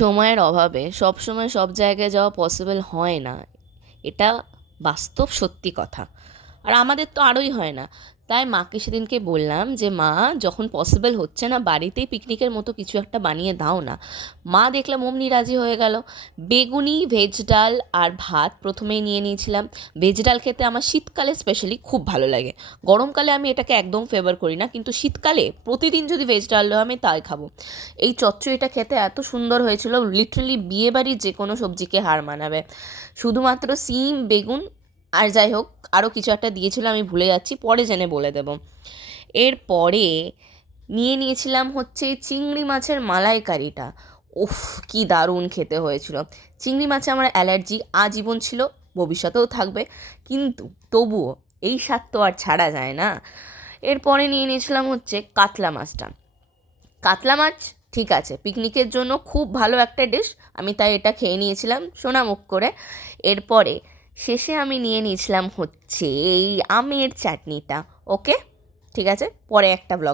সময়ের অভাবে সব সময় সব জায়গায় যাওয়া পসিবল হয় না, এটা বাস্তব সত্যি কথা। আর আমাদের তো আরোই হয় না। তাই মাকে সেদিনকে বললাম যে মা, যখন পসিবল হচ্ছে না, বাড়িতেই পিকনিকের মতো কিছু একটা বানিয়ে দাও না। মা দেখলাম অমনি রাজি হয়ে গেল। বেগুনি, ভেজ ডাল আর ভাত প্রথমেই নিয়ে নিয়েছিলাম। ভেজ ডাল খেতে আমার শীতকালে স্পেশালি খুব ভালো লাগে। গরমকালে আমি এটাকে একদম ফেভার করি না, কিন্তু শীতকালে প্রতিদিন যদি ভেজ ডাল হয় আমি তাই খাবো। এই চচ্চড়িটা খেতে এত সুন্দর হয়েছিল, লিটারালি বিয়েবাড়ির যে কোনো সবজিকে হার মানাবে। শুধুমাত্র সিম, বেগুন আর যাই হোক আরও কিছু একটা দিয়েছিল, আমি ভুলে যাচ্ছি, পরে জেনে বলে দেব। এরপরে নিয়ে নিয়েছিলাম হচ্ছে চিংড়ি মাছের মালাইকারিটা। উফ, কি দারুণ খেতে হয়েছিল। চিংড়ি মাছে আমার অ্যালার্জি আজীবন ছিল, ভবিষ্যতেও থাকবে, কিন্তু তবুও এই স্বাদ তো আর ছাড়া যায় না। এরপরে নিয়ে নিয়েছিলাম হচ্ছে কাতলা মাছটা। কাতলা মাছ ঠিক আছে, পিকনিকের জন্য খুব ভালো একটা ডিশ, আমি তাই এটা খেয়ে নিয়েছিলাম সোনামুখ করে। এরপরে শেষে আমি নিয়ে নিয়েছিলাম হচ্ছে এই আমের চাটনিটা। ওকে, ঠিক আছে, পরে একটা ব্লগ